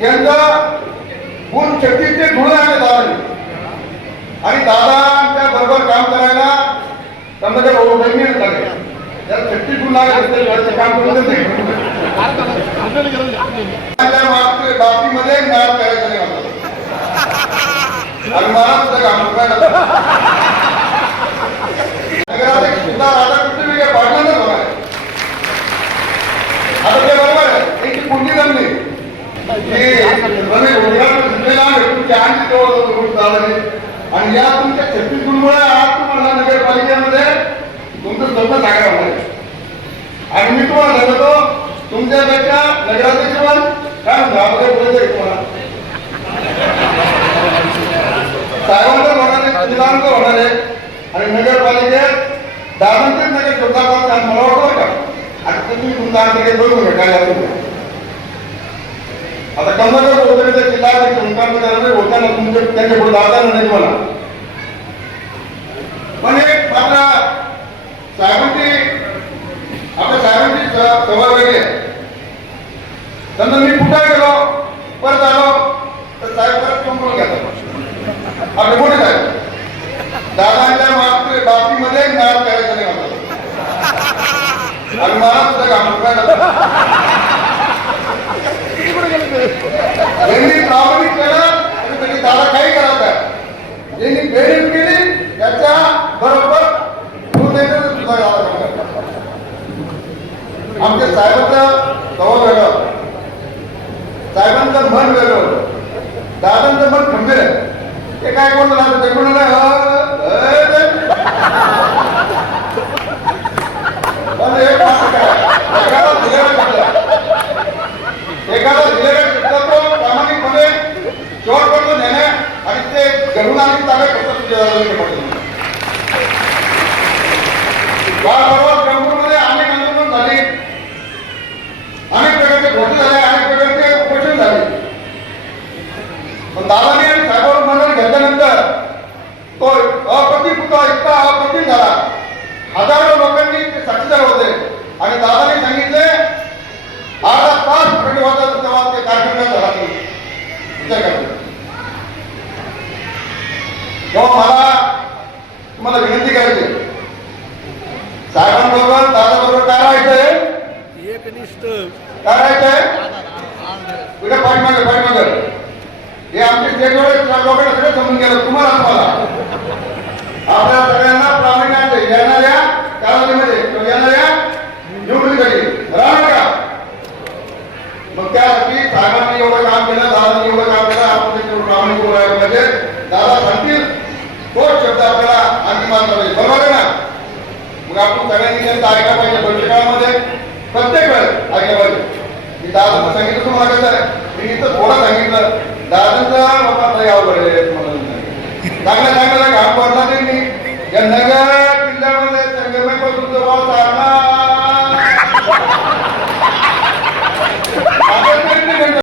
यांचं गुण शक्तीचे गुण आहे दादा आणि दादांच्या बरोबर काम करायला त्यांना ओळखणी लागेल त्याला शक्ती गुण लागेल काम करून देते माझ्या मागच्या बाबतीमध्ये नाद करायचं नाही मला आणि मला सुद्धा काम करायला नगराध्यक्ष सुद्धा राधाकृष्ण विखे पाटलांनाच होणार आहे. आता ते बरोबर आहे त्यांची कोणती जमली आणि या तुमच्या छत्तीस गुणमुळे आज तुम्हाला नगरपालिकेमध्ये तुमचं स्वप्न जागा होणार आणि मी तुम्हाला सांगतो तुमच्यापेक्षा नगराध्यक्ष पण काय म्हणतो बोलायचं तुम्हाला साहेबांचं होणार आहे मुलांचं होणार आहे आणि नगरपालिकेत दादांचेच नगर शोधाचा मला वाटतो का आणि तुम्ही तुमचा नगर बघून भेटायला तुम्ही आता कमलाकर चौधरीचा किल्ला ते संस्थान होताना तुमचे त्यांच्या पुढे दादा नाही मला पण एक मात्र साहेबांची आपल्या साहेबांची स- सवय वेगळी आहे. त्यांना मी कुठे गेलो? परत आलो. तर साहेब परत कंपनी घेतात आपले मोठे साहेब. दादांच्या मात्र बाबतीमध्ये नाच करायचं नाही मला आणि मला सुद्धा काम यांनी प्रामाणिक केलं आणि त्यांनी दादा काही करत आहे यांनी बेरीज केली त्याच्या बरोबर आमच्या साहेबांचा स्वभाव वेगळा साहेबांचं मन वेगळं होतं. दादांचं मन खंबीर आहे. ते काय कोण राहतं ते कोणाला पण एक मात्र काय एखादा दिलेला शब्द एखादा दिलेला शब्द तो प्रामाणिकपणे शेवटपर्यंत नेणे आणि ते घडून आणि ताब्यात करता तुझ्या काळाबरोबर कंपूरमध्ये अनेक आंदोलन झाली अनेक प्रकारचे झाले अनेक प्रकारचे उपोषण झाले पण दादाने आणि साहेबांवर मंडळ घेतल्यानंतर तो अप्रतिम इतका अप्रतिम झाला हजारो लोकांनी ते साक्षीदार होते आणि दादाने सांगितले अर्धा तास खंड होता तेव्हा ते कार्यक्रम झाला विचार करा. तेव्हा मला तुम्हाला विनंती करायची. साहेबांबरोबर दादाबरोबर काय राहायचंय एकनिष्ठ काय राहायचंय पुढे पाठीमागे पाठीमागे. हे आमचे स्टेटवर लोकांना सगळं समजून गेलं. तुम्हाला तुम्हाला. आपल्या सगळ्यांना प्रामाणिक येणाऱ्या कालावधीमध्ये येणाऱ्या निवडणुकीसाठी. राहणार का मग त्यासाठी साहेबांनी एवढं काम केलं दादांनी एवढं काम केलं. आपण त्याच्यावर प्रामाणिक बोलायला पाहिजे. दादा सांगतील तोच शब्द आपल्याला आणखी मानला पाहिजे बरोबर आहे ना मग आपण सगळ्यांनी त्यांचं ऐकलं पाहिजे भविष्य काळामध्ये प्रत्येक वेळेस ऐकलं पाहिजे मी दादांना सांगितलं तुम्हाला कसं आहे मी इथं थोडं सांगितलं दादांचा लोकांना यावं पडेल चांगला चांगला घाम घाट पडला त्यांनी या नगर किल्ल्यामध्ये संगमेपासून जवळ सारणार